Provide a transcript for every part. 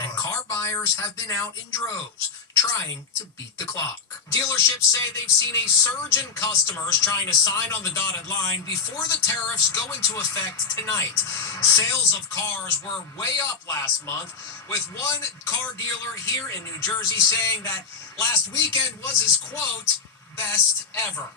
and car buyers have been out in droves trying to beat the clock. Dealerships say they've seen a surge in customers trying to sign on the dotted line before the tariffs go into effect tonight. Sales of cars were way up last month, with one car dealer here in New Jersey saying that last weekend was his, quote, best ever.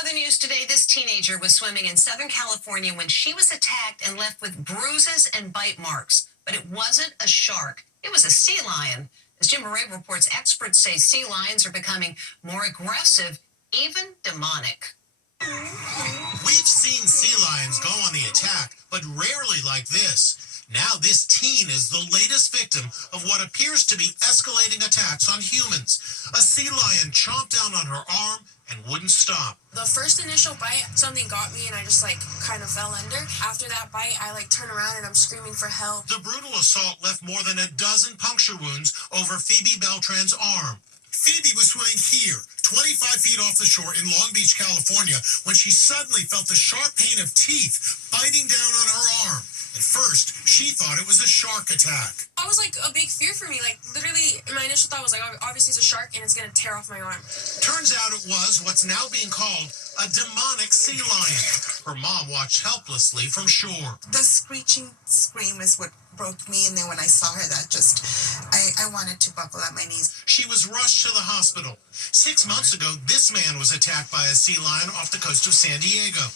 Other news today, this teenager was swimming in Southern California when she was attacked and left with bruises and bite marks. But it wasn't a shark. It was a sea lion. As Jim Murray reports, experts say sea lions are becoming more aggressive, even demonic. We've seen sea lions go on the attack, but rarely like this. Now this teen is the latest victim of what appears to be escalating attacks on humans. A sea lion chomped down on her arm and wouldn't stop. The first initial bite, something got me and I just kind of fell under. After that bite, I turn around and I'm screaming for help. The brutal assault left more than a dozen puncture wounds over Phoebe Beltran's arm. Phoebe was swimming here, 25 feet off the shore in Long Beach, California, when she suddenly felt the sharp pain of teeth biting down on her arm. At first, she thought it was a shark attack. It was a big fear for me. Literally, my initial thought was obviously it's a shark and it's going to tear off my arm. Turns out it was what's now being called a demonic sea lion. Her mom watched helplessly from shore. The screeching scream is what broke me, and then when I saw her, I wanted to buckle at my knees. She was rushed to the hospital. 6 months ago, this man was attacked by a sea lion off the coast of San Diego.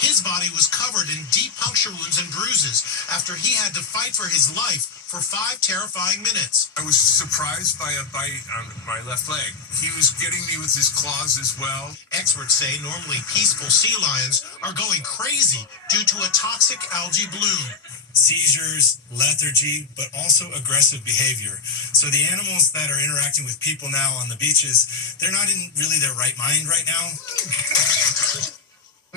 His body was covered in deep puncture wounds and bruises after he had to fight for his life for 5 terrifying minutes. I was surprised by a bite on my left leg. He was getting me with his claws as well. Experts say normally peaceful sea lions are going crazy due to a toxic algae bloom. Seizures, lethargy, but also aggressive behavior. So the animals that are interacting with people now on the beaches, they're not in really their right mind right now.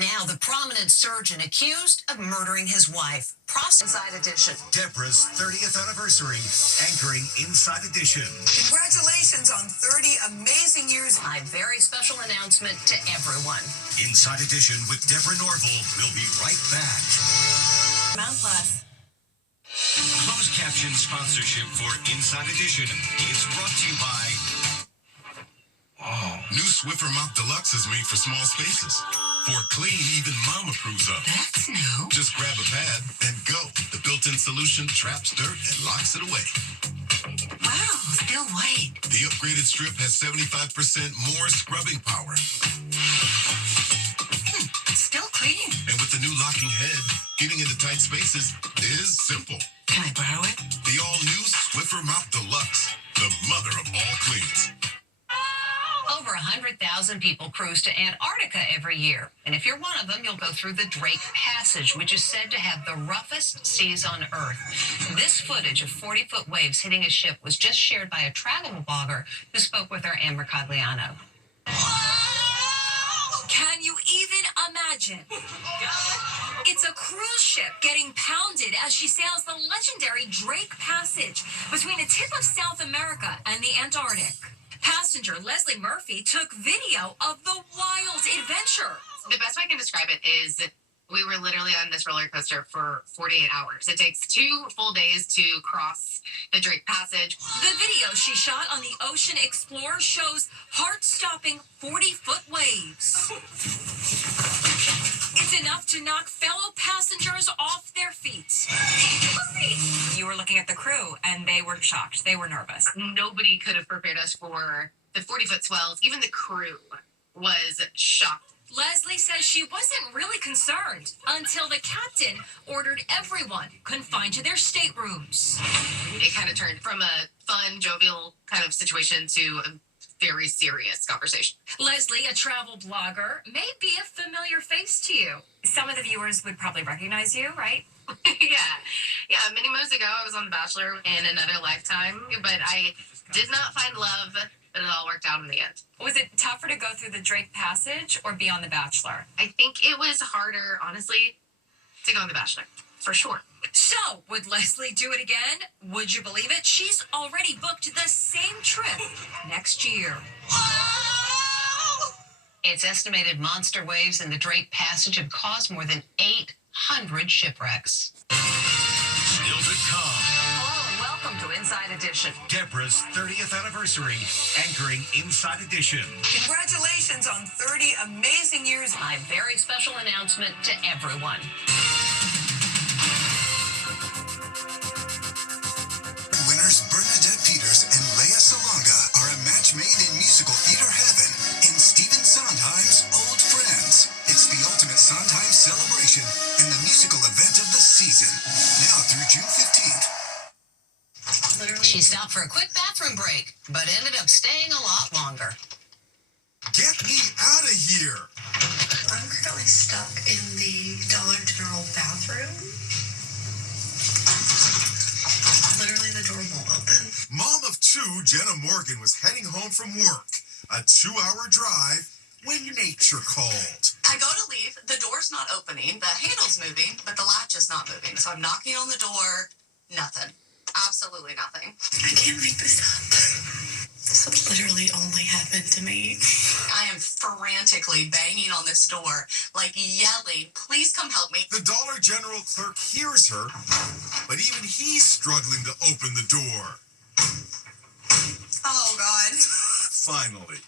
Now, the prominent surgeon accused of murdering his wife. Inside Edition. Deborah's 30th anniversary, anchoring Inside Edition. Congratulations on 30 amazing years. A very special announcement to everyone. Inside Edition with Deborah Norville. We'll be right back. Mount Plus. Closed caption sponsorship for Inside Edition is brought to you by... New Swiffer Mop Deluxe is made for small spaces. For clean, even mom approves of. That's new. Just grab a pad and go. The built-in solution traps dirt and locks it away. Wow, still white. The upgraded strip has 75% more scrubbing power. Still clean. And with the new locking head, getting into tight spaces is simple. Can I borrow it? The all-new Swiffer Mop Deluxe, the mother of all cleans. Over 100,000 people cruise to Antarctica every year. And if you're one of them, you'll go through the Drake Passage, which is said to have the roughest seas on Earth. This footage of 40-foot waves hitting a ship was just shared by a travel blogger who spoke with our Amber Cogliano. Can you even imagine? It's a cruise ship getting pounded as she sails the legendary Drake Passage between the tip of South America and the Antarctic. Passenger Leslie Murphy took video of the wild adventure. The best way I can describe it is we were literally on this roller coaster for 48 hours. It takes 2 full days to cross the Drake Passage. The video she shot on the Ocean Explorer shows heart-stopping 40-foot waves. It's enough to knock fellow passengers off their feet. You were looking at the crew, and they were shocked. They were nervous. Nobody could have prepared us for the 40-foot swells. Even the crew was shocked. Leslie says she wasn't really concerned until the captain ordered everyone confined to their staterooms. It kind of turned from a fun, jovial kind of situation to a very serious conversation. Leslie, a travel blogger, may be a familiar face to you. Some of the viewers would probably recognize you, right? Yeah. Many moons ago, I was on The Bachelor in another lifetime, but I did not find love, but it all worked out in the end. Was it tougher to go through the Drake Passage or be on The Bachelor? I think it was harder, honestly, to go on The Bachelor, for sure. So, would Leslie do it again? Would you believe it? She's already booked the same trip next year. It's estimated monster waves in the Drake Passage have caused more than 800 shipwrecks. Still to come. Hello and Inside Edition. Deborah's 30th anniversary, anchoring Inside Edition. Congratulations on 30 amazing years. My very special announcement to everyone. Winners Bernadette Peters and Lea Salonga are a match made in musical theater heaven in Stephen Sondheim's Old Friends. It's the ultimate Sondheim celebration and the musical event of the season, now through June 15th. She stopped for a quick bathroom break, but ended up staying a lot longer. Get me out of here! I'm currently stuck in the Dollar General bathroom. Literally, the door won't open. Mom of two, Jenna Morgan, was heading home from work. A 2-hour drive when nature called. I go to leave, the door's not opening, the handle's moving, but the latch is not moving. So I'm knocking on the door, nothing. Absolutely nothing. I can't make this up. This would literally only happen to me. I am frantically banging on this door, like yelling, please come help me. The Dollar General clerk hears her, but even he's struggling to open the door. Oh, God. Finally.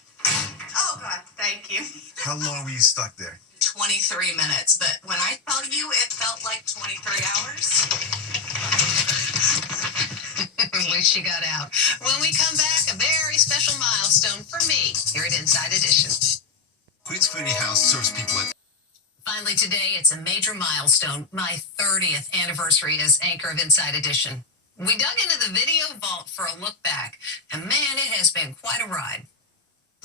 Oh, God, thank you. How long were you stuck there? 23 minutes, but when I tell you it felt like 23 hours. At least she got out. When we come back, a very special milestone for me here at Inside Edition. Queens Community House serves people at... Finally today, it's a major milestone, my 30th anniversary as anchor of Inside Edition. We dug into the video vault for a look back, and man, it has been quite a ride.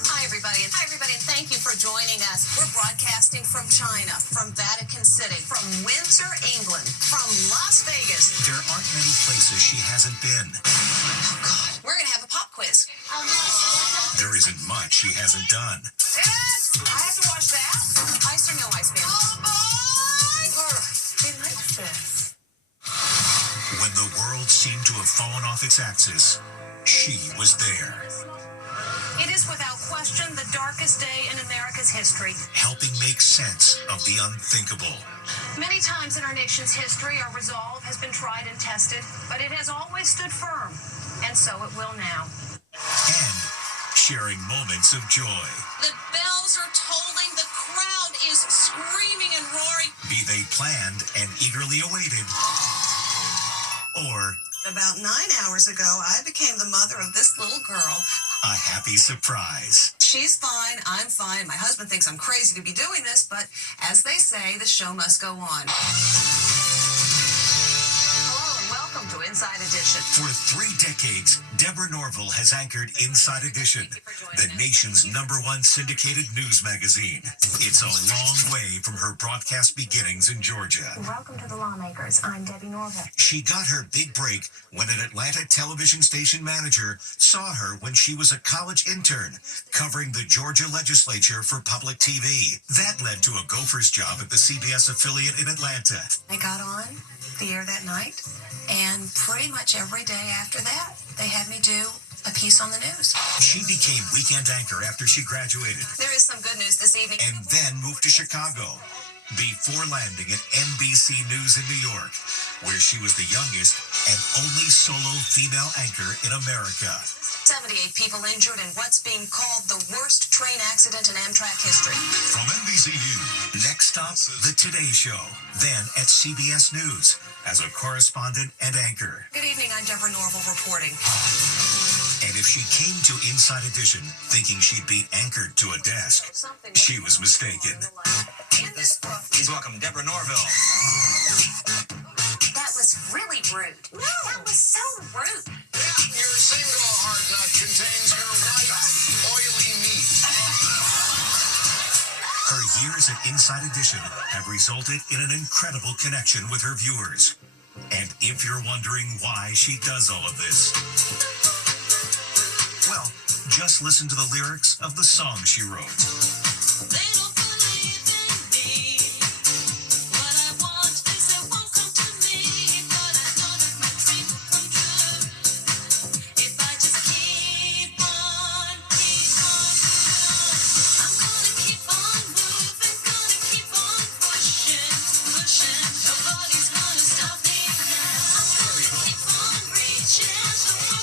Hi, everybody, and thank you for joining us. We're broadcasting from China, from Vatican City, from Windsor, England, from Las Vegas. There aren't many places she hasn't been. Oh, God. We're going to have a pop quiz. There isn't much she hasn't done. Yes! I have to watch that. Ice or no ice, man? Oh, boy! He likes this. When the world seemed to have fallen off its axis, she was there. It is without question the darkest day in America's history. Helping make sense of the unthinkable. Many times in our nation's history, our resolve has been tried and tested, but it has always stood firm, and so it will now. And sharing moments of joy. The bells are tolling, the crowd is screaming and roaring. Be they planned and eagerly awaited, or About 9 hours ago, I became the mother of this little girl. a happy surprise. She's fine, I'm fine. My husband thinks I'm crazy to be doing this, but as they say, the show must go on. Hello and welcome to Inside Edition. For 3 decades, Deborah Norville has anchored Inside Edition, the nation's #1 syndicated news magazine. It's a long way from her broadcast beginnings in Georgia. Welcome to the Lawmakers. I'm Debbie Norville. She got her big break when an Atlanta television station manager saw her when she was a college intern, covering the Georgia legislature for public TV. That led to a Gophers job at the CBS affiliate in Atlanta. I got on the air that night, and pretty much every day after that, they had me do a piece on the news. She became weekend anchor after she graduated, There is some good news this evening. and then moved to Chicago before landing at NBC News in New York, where she was the youngest and only solo female anchor in America. 78 people injured in what's being called the worst train accident in Amtrak history. From NBC News. Next stop, The Today Show. Then at CBS News as a correspondent and anchor. Good evening, I'm Deborah Norville reporting. And if she came to Inside Edition thinking she'd be anchored to a desk, she was mistaken. In this book, Please welcome Deborah Norville. That was really rude. No, that was so rude. Your single hard nut contains your white, oily meat. Her years at Inside Edition have resulted in an incredible connection with her viewers. And if you're wondering why she does all of this, well, just listen to the lyrics of the song she wrote. They don't believe in me. What I want is they won't come to me. But I know that my dream will come true. If I just keep on moving. I'm gonna keep on moving, gonna keep on pushing. Nobody's gonna stop me now. I'm gonna keep on reaching.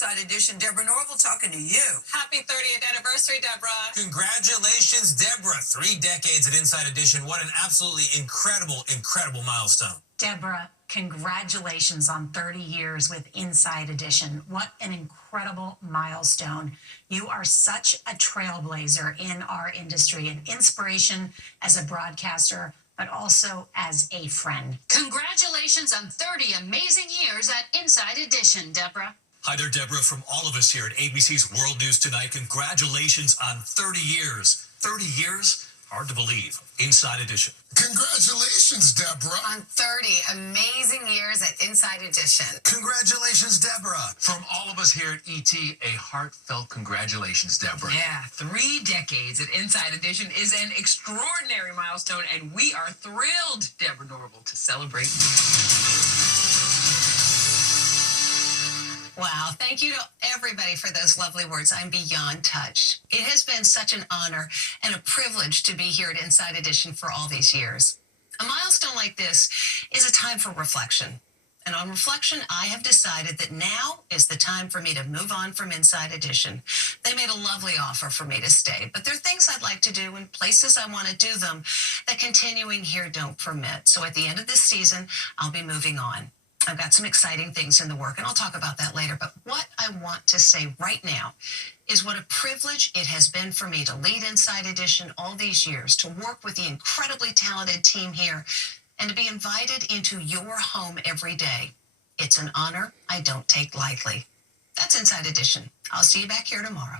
Inside Edition. Deborah Norville talking to you. Happy 30th anniversary, Deborah. Congratulations, Deborah. 3 decades at Inside Edition. What an absolutely incredible, incredible milestone. Deborah, congratulations on 30 years with Inside Edition. What an incredible milestone. You are such a trailblazer in our industry, an inspiration as a broadcaster, but also as a friend. Congratulations on 30 amazing years at Inside Edition, Deborah. Hi there, Deborah, from all of us here at ABC's World News Tonight. Congratulations on 30 years. 30 years? Hard to believe. Inside Edition. Congratulations, Deborah. On 30 amazing years at Inside Edition. Congratulations, Deborah. From all of us here at ET, a heartfelt congratulations, Deborah. Yeah, 3 decades at Inside Edition is an extraordinary milestone, and we are thrilled, Deborah Norville, to celebrate. Wow, thank you to everybody for those lovely words. I'm beyond touched. It has been such an honor and a privilege to be here at Inside Edition for all these years. A milestone like this is a time for reflection. And on reflection, I have decided that now is the time for me to move on from Inside Edition. They made a lovely offer for me to stay, but there are things I'd like to do and places I want to do them that continuing here don't permit. So at the end of this season, I'll be moving on. I've got some exciting things in the work, and I'll talk about that later. But what I want to say right now is what a privilege it has been for me to lead Inside Edition all these years, to work with the incredibly talented team here, and to be invited into your home every day. It's an honor I don't take lightly. That's Inside Edition. I'll see you back here tomorrow.